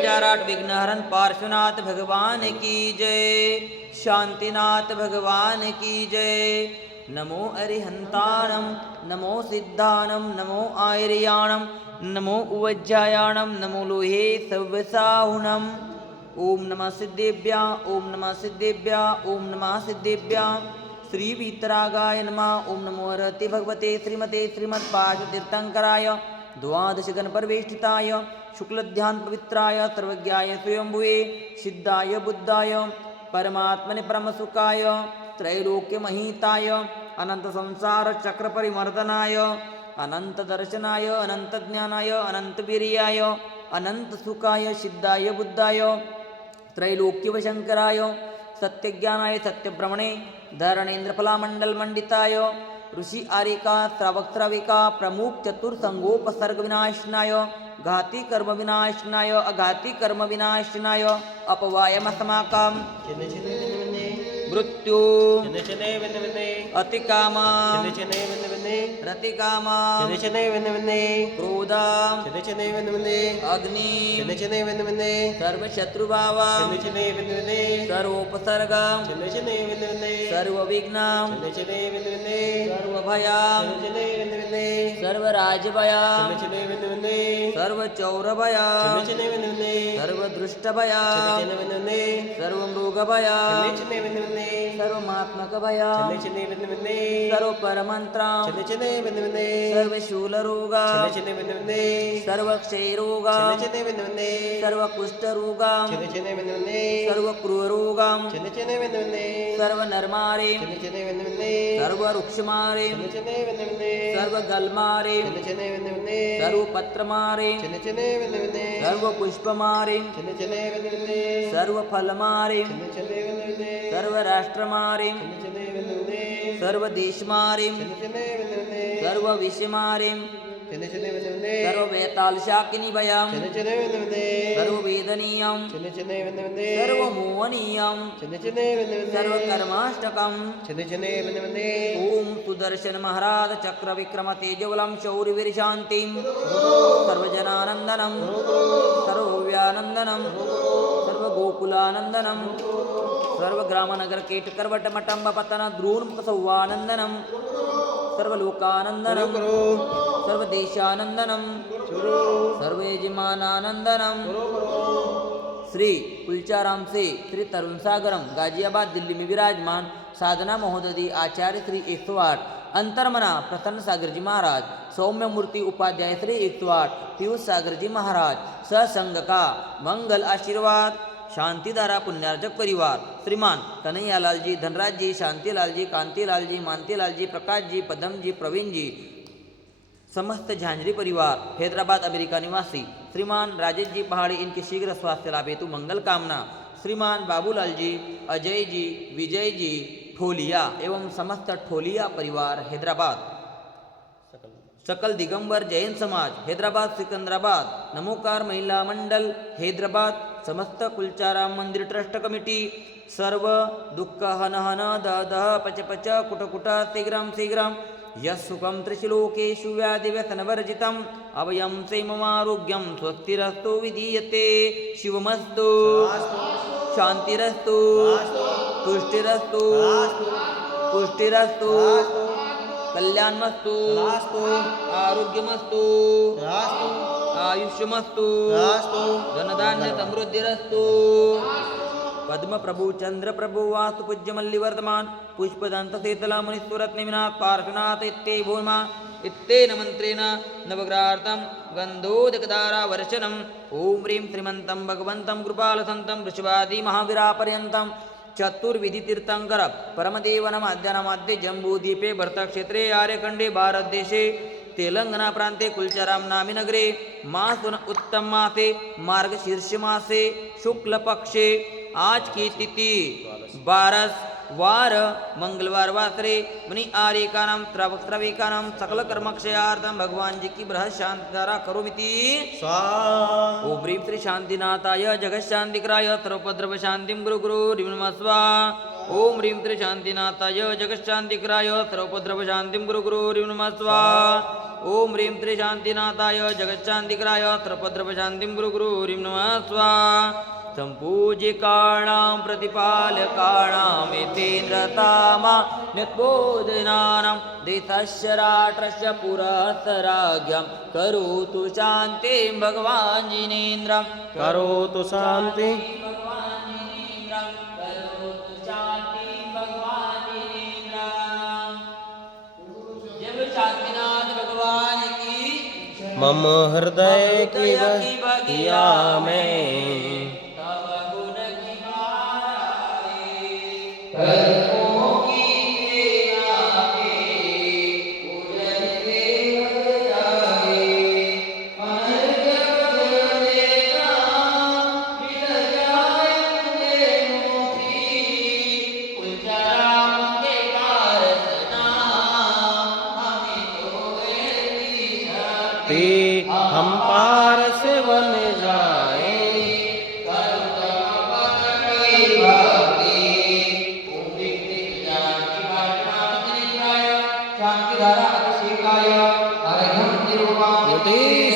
राजाराट विघ्नहरण पार्श्वनाथ भगवान की जय। शांतिनाथ भगवान की जय। नमो अरिहंताणं नमो सिद्धाणं नमो आयर्याणं नमो उवज्जायाणं नमो लोहे सव्यसाहुणम्। ओम नमः सिद्धेभ्या ओम नमः सिद्धेभ्या ओम नमः सिद्धेभ्या। श्री वीतरागाय नमः। ओम नमो रति भगवते श्रीमते श्रीमत्पार्श्वतीर्थंकराय द्वादशगणपरिवेष्टिताय शुक्लध्यान पवित्राय सर्वज्ञाय स्वयंभुवे सिद्धाय बुद्धाय परमात्मने परमसुखाय त्रैलोक्यमहिताय अनंत संसार चक्र परिमर्दनाय अनंत दर्शनाय अनंत ज्ञानाय अनंत वीर्याय अनंत सुखाय सिद्धाय बुद्धाय त्रैलोक्यवशंकराय सत्यज्ञानाय सत्यभ्रमणे धरणेन्द्रफलामंडलमंडिताय ऋषि आरिका श्रावक श्राविका प्रमुख चतुर्संगोपसर्ग विनाशनाय घाती कर्म विनाशनाय अघाती कर्म विनाशनाय अपवायमस्माकं मृत्यु अतिकामा रतिकामा क्रोध अग्नि सर्वशत्रुभाव सर्वोपसर्ग सर्वविघ्न सर्वभया सर्वराजभया सर्वचौरभया सर्वदृष्टभया सर्वमृगभया सर्वमात्मकभया सर्वपरमन्त्रा सर्वशूलरोगा सर्वक्षयरोगा सर्वकुष्ठरोगा सर्वक्रूररोगा सर्वनरमारे सर्ववृक्षमारे सर्वगलमारे सर्वपत्रमारे सर्वपुष्पमारे सर्वफलमारे सर्वराष्ट्रमारे सर्वदेशमारे सर्वविषमारे सर्ववेतालशाकिनीभयां सर्ववेदनीयं सर्वमोहनीयं सर्वकर्माष्टकं ओम सुदर्शन महाराज चक्र विक्रम तेजवलं शौर्यवीरशान्तिं सर्वजनानन्दनं सर्वव्यानन्दनं सर्वगोकुलानन्दनं सर्वग्रामनगर कीटकर्वटमटम्बपतन द्रोणमुखसौवानन्दनं सर्वलोकानन्दनं सर्वदेशानन्दनं सर्वयजमानानन्दनं। श्री कुलचाराम से श्री तरुण सागरम गाजियाबाद दिल्ली में विराजमान साधना महोदधी आचार्य श्री 108 अंतर्मना प्रसन्न सागर जी महाराज सौम्य मूर्ति उपाध्याय श्री 108 पीयूष सागर जी महाराज सत्संग का मंगल आशीर्वाद। शांतिधारा पुण्यार्जक परिवार श्रीमान कन्हैयालाल जी धनराज जी शांतिलाल जी कांतिलाल जी मानतीलाल जी प्रकाश जी पदम जी प्रवीण जी समस्त झांझरी परिवार हैदराबाद अमेरिका निवासी श्रीमान राजेश जी पहाड़ी इनके शीघ्र स्वास्थ्य लाभ हेतु मंगल कामना। श्रीमान बाबूलाल जी अजय जी विजय जी ठोलिया एवं समस्त ठोलिया परिवार हैदराबाद। सकल दिगंबर जैन समाज हैदराबाद सिकंदराबाद नमोकार महिला मंडल हैदराबाद समस्त कुलचाराम मंदिर ट्रस्ट कमिटी सर्व दुःख हन हन दह दह पच पच कुट कुट शीघ्रं शीघ्रं यस्सुखं त्रिशिलोकेषु व्याधिव्यसनवर्जितम् अभयं सेममारोग्यं स्वस्तिरस्तु विधीयते शिवमस्तु शान्तिरस्तु तुष्टिरस्तु पुष्टिरस्तु कल्याणमस्तु आरोग्यमस्तु आयुष्यमस्तु धनधान्य समृद्धिरस्तु। पद्म प्रभु चंद्र प्रभु वास्तु पूज्य मल्लिवर्धमान पुष्पदंत शीतला मुनीश्वरत्निनाथ पार्श्वनाथ इत्ते भूमा इत्तेन मंत्रेण नवग्रहार्थं गंधोदकधारा वर्षणम् ओम ह्रीं श्रीमन्तं भगवन्तं कृपालसन्तं वृषभादि महावीरापर्यन्तं चतुर्विधि तीर्थंकर परमदेवनमाद्यानामाद्ये जम्बूद्वीपे भरतक्षेत्रे आर्यखंडे भारत देशे तेलंगाना प्रांते कुलचाराम नामी नगरे मासुन उत्तम मासे मार्गशीर्ष मासे शुक्ल पक्षे आज की तिथि 12 वार मंगलवार वासरे मुनि आर्यकानां श्रावक-श्राविकानां सकल कर्मक्षयार्थं भगवान जी की बृहत् शांतिधारा करोमिति स्वाहा। ओम ह्रीं श्री शांतिनाथाय जगत्शांतिकराय सर्वोपद्रव शांतिं गुरु गुरु नमः स्वाहा। ओम ह्रीं श्री शांतिनाथाय जगत्शांतिकराय सर्वोपद्रव शांतिं गुरु गुरु नमः स्वाहा। ओम ह्रीं त्रिशान्तिनाथाय जगच्शान्तिकराय त्रपद्रपशान्तिं गुरु गुरु ह्रीं नमः स्वाहा सम्पूजिकाणां प्रतिपालकाणां एतेन्द्रतामा नित्बोधनानां देशस्य राष्ट्रस्य पुरःसराज्ञं करोतु शान्तिं भगवान् जिनेन्द्रं करोतु शान्ति भगवान् जिनेन्द्रं करोतु शान्तिं भगवान् जिनेन्द्रं जब शांतिनाथ भगवान की मम हृदय की बगिया में तब गुण की बाराए हम पार से बन जाए शांति धारा अभिषेकाय अर्घ्यं निरूपयामि।